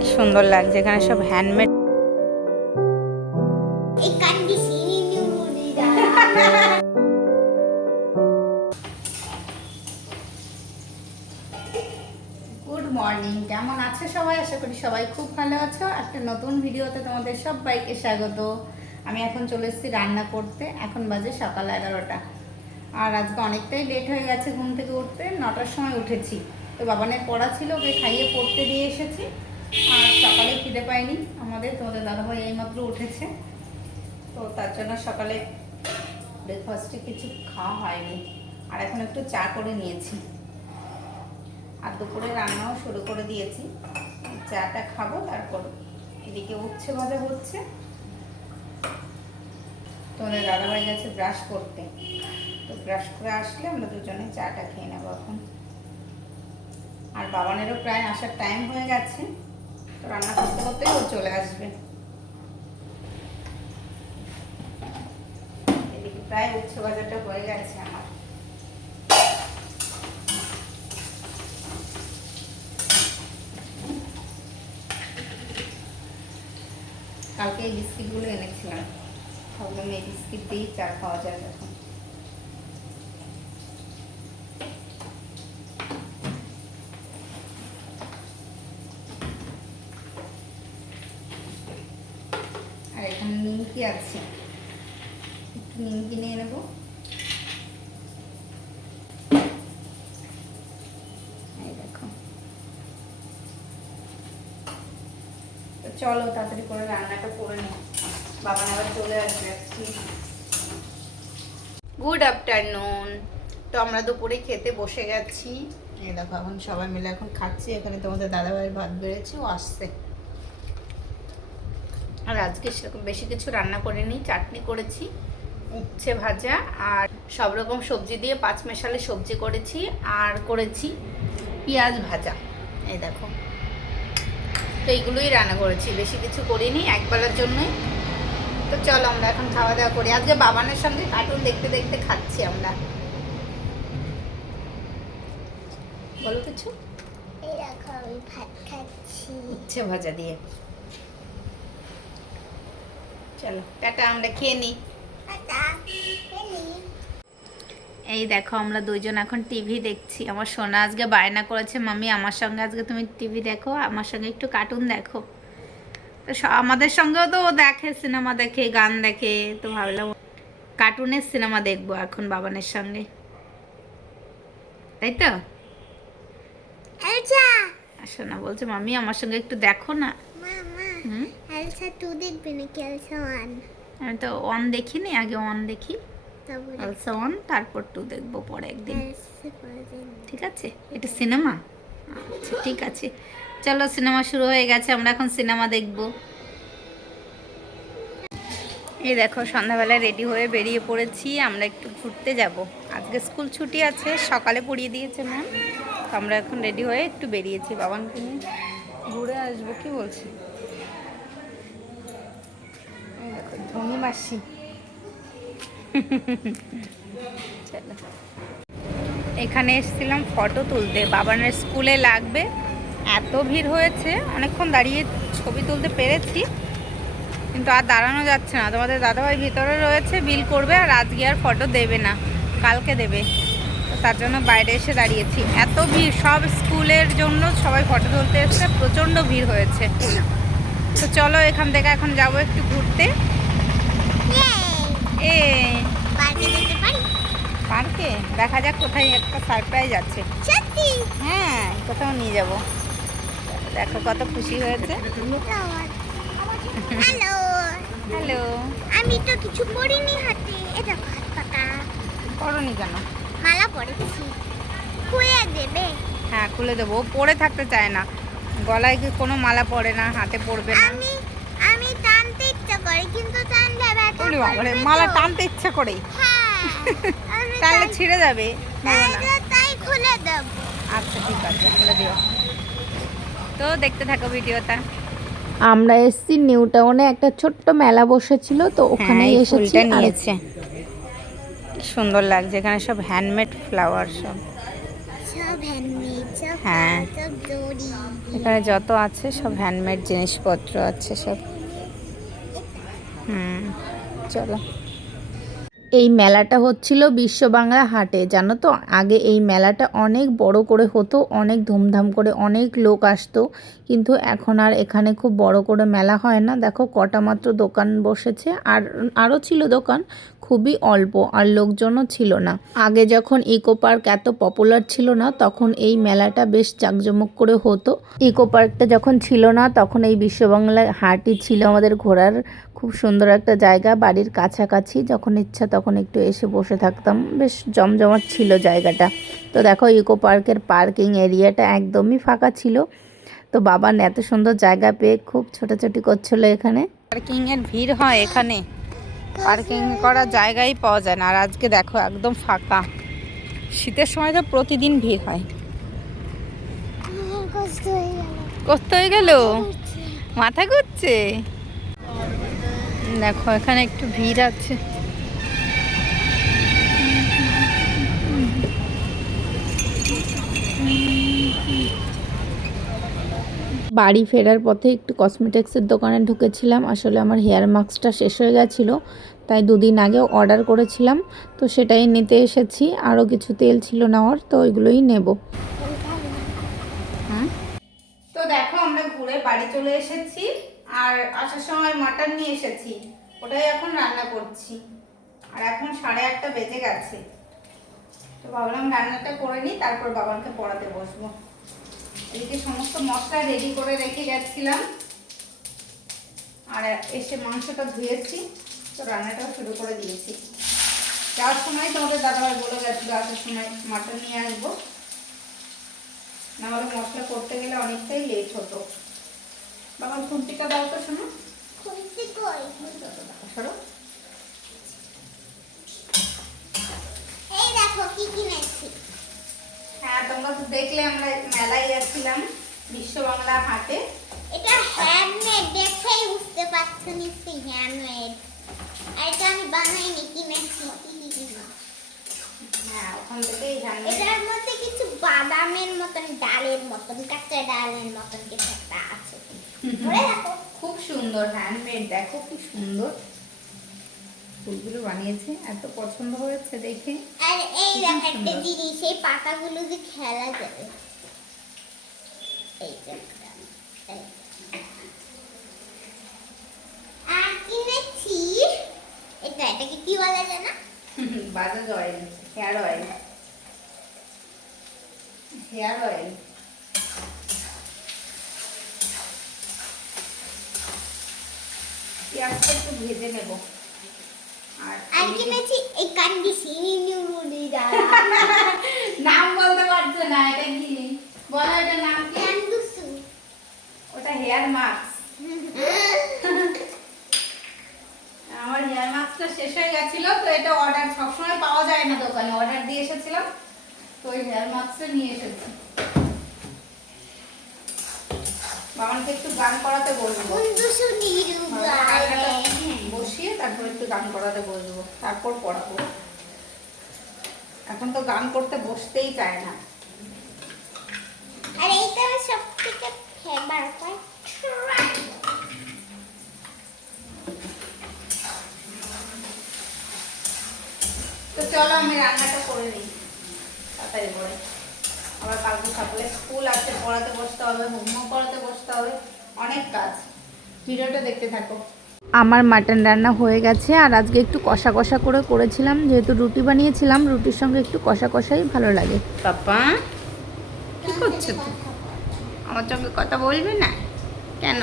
কি সুন্দর লাগছে এখানে সব হ্যান্ডমেড. গুড মর্নিং কেমন আছে সবাই? আশা করি সবাই খুব ভালো আছো। একটা নতুন ভিডিওতে তোমাদের সবাইকে স্বাগত। আমি এখন চলে এসেছি রান্না করতে। এখন বাজে সকাল এগারোটা। আর আজকে অনেকটাই লেট হয়ে গেছে ঘুম থেকে উঠতে। নটার সময় উঠেছি। তো বাবানের পড়া ছিল ওকে খাইয়ে পড়তে দিয়ে এসেছি। আর সকালে খিদে পাইনি আমাদের তোমাদের দাদাভাই এইমাত্র উঠেছে। তো তার জন্য সকালে ব্রেকফাস্টে কিছু খাওয়া হয়নি। আর এখন একটু চা করে নিয়েছি। আর দুপুরে রান্নাও শুরু করে দিয়েছি। চাটা খাব, তারপর এদিকে উচ্ছে ভাজা হচ্ছে। তোমাদের দাদাভাই গেছে ব্রাশ করতে। তো ব্রাশ করে আসলে আমরা দুজনে চাটা খেয়ে নেব এখন। আর বাবানেরও প্রায় আসার টাইম হয়ে গেছে। রান্না করতে করতেই ও চলে আসবে। প্রায় ভাজাটা হয়ে গেছে আমার। কালকে এই বিস্কিটগুলো এনেছিলাম। ভাবলাম এই বিস্কিট দিয়েই চা খাওয়া যায় এখন আর এখানে নিমকি আছে। একটু নিমকি নিয়ে নেব। চলো তাড়াতাড়ি করে রান্নাটা করে নি। বাবা আবার চলে আসবে গুড আফটারনুন তো আমরা দুপুরে খেতে বসে গেছি। এই দেখো, এখন সবাই মিলে এখন খাচ্ছি। এখানে তোমাদের দাদাভাইয়ের ভাত বেড়েছে, ও আসছে। আর আজকে সেরকম বেশি কিছু রান্না করিনি চাটনি করেছি উচ্ছে ভাজা আর সব রকম সবজি দিয়ে পাঁচ মেশালে সবজি করেছি আর করেছি পেঁয়াজ ভাজা। এই দেখো। তো এইগুলোই রান্না করেছি বেশি কিছু করিনি একবেলার জন্যই তো চলো আমরা এখন খাওয়া দাওয়া করি। আজকে বাবানের সঙ্গে কার্টুন দেখতে দেখতে খাচ্ছি আমরা। বলো কিছু? ভাত খাচ্ছি। উচ্ছে ভাজা দিয়ে। চলো টাটা আমরা খেয়ে নিই। এই দেখো আমরা দুইজন এখন টিভি দেখছি। আমার সোনা আজকে বায়না করেছে মামি আমার সঙ্গে আজকে তুমি টিভি দেখো আমার সঙ্গে একটু কার্টুন দেখো। তো আমাদের সঙ্গেও তো ও দেখে সিনেমা দেখে গান দেখে তো ভাবলাম কার্টুনের সিনেমা দেখব এখন বাবানের সঙ্গে। তাই তো? সোনা বলছে মামি আমার সঙ্গে একটু দেখো না। হুম? এলসা টু দেখবে নাকি? এলসা ওয়ান আমি তো ওয়ান দেখিনি আগে ওয়ান দেখি। অলসো ওয়ান তারপর টু দেখব পরে একদিন। ঠিক আছে? এটা সিনেমা আচ্ছা ঠিক আছে। চলো সিনেমা শুরু হয়ে গেছে আমরা এখন সিনেমা দেখব। এই দেখো সন্ধ্যাবেলায় রেডি হয়ে বেরিয়ে পড়েছি আমরা একটু ঘুরতে যাব। আজকে স্কুল ছুটি আছে সকালে পড়িয়ে দিয়েছে ম্যাম তো আমরা এখন রেডি হয়ে একটু বেরিয়েছি বাবানকে নিয়ে। ঘুরে আসব কি বলছি? দেখো মাসি এখানে এসেছিলাম ফটো তুলতে। বাবানের স্কুলে লাগবে। এত ভিড় হয়েছে। অনেকক্ষণ দাঁড়িয়ে ছবি তুলতে পেরেছি। কিন্তু আর দাঁড়ানো যাচ্ছে না। তোমাদের দাদাভাই ভিতরে রয়েছে, বিল করবে আর আজকে আর ফটো দেবে না। কালকে দেবে। তার জন্য বাইরে এসে দাঁড়িয়েছি। এত ভিড়। সব স্কুলের জন্য সবাই ফটো তুলতে এসেছে। প্রচণ্ড ভিড় হয়েছে। তো চলো এখান থেকে এখন যাব একটু ঘুরতে। এ পার্কে যেতে পারি? পার্কে? দেখা যাক কোথায় একটা সারপ্রাইজ আছে। সত্যি? হ্যাঁ কোথাও নিয়ে যাব। দেখো কত খুশি হয়েছে। হ্যালো। হ্যালো। আমি তো কিছু পরিনি হাতে। এটা হাত পাকা করনি কেন? মালা পরেছি। খুলে দেবে? হ্যাঁ খুলে দেবো। ও পরে থাকতে চায় না। গলায় কি কোনো মালা পরে না হাতে পরবে না। আমি আমি টানতে ইচ্ছা করি কিন্তু টানলে ব্যথা ওরে বাবারে, মালা টানতে ইচ্ছে হ্যাঁ টানলে টান- ছিঁড়ে যাবে। তাই তাই খুলে দেব আচ্ছা ঠিক আছে খুলে দিও। তো দেখতে থাকো ভিডিওটা। আমরা এসেছি নিউ টাউনে একটা ছোট্ট মেলা বসেছিল তো ওখানে হ্যাঁ, এসেছি। নিয়েছে। সুন্দর লাগছে এখানে সব হ্যান্ডমেড ফ্লাওয়ার সব। সব হ্যান্ডমেড সব হ্যাঁ। এখানে যত আছে সব হ্যান্ডমেড জিনিসপত্র আছে সব। হুম। চলো। এই মেলাটা হচ্ছিল বিশ্ব বাংলা হাটে, জানো তো? আগে এই মেলাটা অনেক বড় করে হতো, অনেক ধুমধাম করে অনেক লোক আসতো, কিন্তু এখন আর এখানে খুব বড় করে মেলা হয় না। দেখো, কটা মাত্র দোকান বসেছে, আর আরও ছিল দোকান খুবই অল্প আর লোকজনও ছিল না। আগে যখন ইকো পার্ক এত পপুলার ছিল না, তখন এই মেলাটা বেশ জাঁকজমক করে হতো। ইকো পার্কটা যখন ছিল না, তখন এই বিশ্ববাংলা হাটই ছিল আমাদের ঘোরার খুব সুন্দর একটা জায়গা। বাড়ির কাছাকাছি যখন ইচ্ছা তখন একটু এসে বসে থাকতাম। বেশ জমজমাট ছিল জায়গাটা। তো দেখো, ইকো পার্কের পার্কিং এরিয়াটা একদমই ফাঁকা ছিল। তো বাবার এত সুন্দর জায়গা পেয়ে খুব ছোটাছুটি করছিল এখানে। পার্কিং এর ভিড় হয় এখানে। পার্কিং করার জায়গাই পাওয়া যায় না। আর আজকে দেখো, একদম ফাঁকা। শীতের সময় তো প্রতিদিন ভিড় হয়। কষ্ট হয়ে গেল? মাথা ঘুরছে? দেখো, এখানে একটু ভিড় আছে। বাড়ি ফেরার পথে একটু কসমেটিক্সের দোকানে ঢুকেছিলাম। আসলে আমার হেয়ার মাস্কটা শেষ হয়ে গেছিল, তাই দুদিন আগে অর্ডার করেছিলাম। তো সেটাই নিতে এসেছি আরও কিছু তেল ছিল নেওয়ার, তো ওইগুলোই নেব। তো দেখো, আমরা ঘুরে বাড়ি চলে এসেছি, আর আসার সময় মাটন নিয়ে এসেছি। ওটাই এখন রান্না করছি। আর এখন সাড়ে আটটা বেজে গেছে। তো ভাবলাম রান্নাটা করে নিই, তারপর বাবাকে পড়াতে বসবো। এদিকে সমস্ত মশলা রেডি করে রেখে গেছিলাম। আর এসে মাংসটা ধুয়েছি তো রান্নাটাও শুরু করে দিয়েছি। যাওয়ার সময় তোমাদের দাদাভাই বলে গেছিল আসার সময় মাটন নিয়ে আসব। নাহলে মশলা করতে গেলে অনেকটাই লেট হতো। বাবা খুন্তিটা দাও তো শোনো। কই? সরো এই দেখো কি কিনেছি হ্যাঁ তোমরা তো দেখলে আমরা মেলায় যাচ্ছিলাম বিশ্ব বাংলা হাটে। এটা হ্যান্ডমেড দেখেই বুঝতে পারছ নিশ্চয়ই হ্যান্ডমেড আর এটা আমি বানাইনি কিনেছি। হ্যাঁ ওখান থেকেই জানি এটার মধ্যে কিছু বাদামের মতন ডালের মতন কাঁচা ডালের মতন কিছু একটা আছে। খুব সুন্দর হ্যান্ডমেড দেখো কি সুন্দর। ফুলগুলো বানিয়েছে এত পছন্দ হয়েছে দেখে। আর এই একটা জিনিস এই পাতাগুলো যে খেলা যাবে। এই যে আর কিনেছি এটা এটাকে কি বলে জানা? Bajaj oil hair oil. Hair oil. পেঁয়াজটা একটু ভেজে নেব। আর আর এদিকে- কিনেছি এই কন্ডিশনি নাম বলতে পারছ না এটা কি? বলো এটা নাম কি? ক্যান্ডুসু ওটা হেয়ার মাস্ক আমার হেয়ার মাস্কটা শেষ হয়ে গেছিল তো এটা অর্ডার সবসময় পাওয়া যায় না দোকানে। অর্ডার দিয়ে এসেছিলাম তো ওই হেয়ার মাস্কটা নিয়ে এসেছি। বাবানকে একটু গান করাতে বলব বসিয়ে তারপর একটু গান করাতে বসবো তারপর পড়াবো। এখন তো গান করতে বসতেই চায় না। আর এইটা সব থেকে ফেভারিট তো চলো আমি রান্নাটা করে নিই। তাড়াতাড়ি করে। আবার কালকে সকালে স্কুল আছে পড়াতে বসতে হবে হোমওয়ার্ক করাতে বসতে হবে। অনেক কাজ। ভিডিওটা দেখতে থাকো। আমার মাটন রান্না হয়ে গেছে আর আজকে একটু কষা কষা করে করেছিলাম। যেহেতু রুটি বানিয়েছিলাম রুটির সঙ্গে একটু কষা কষাই ভালো লাগে। পাপা কি করছ আমার সঙ্গে কথা বলবে না? কেন?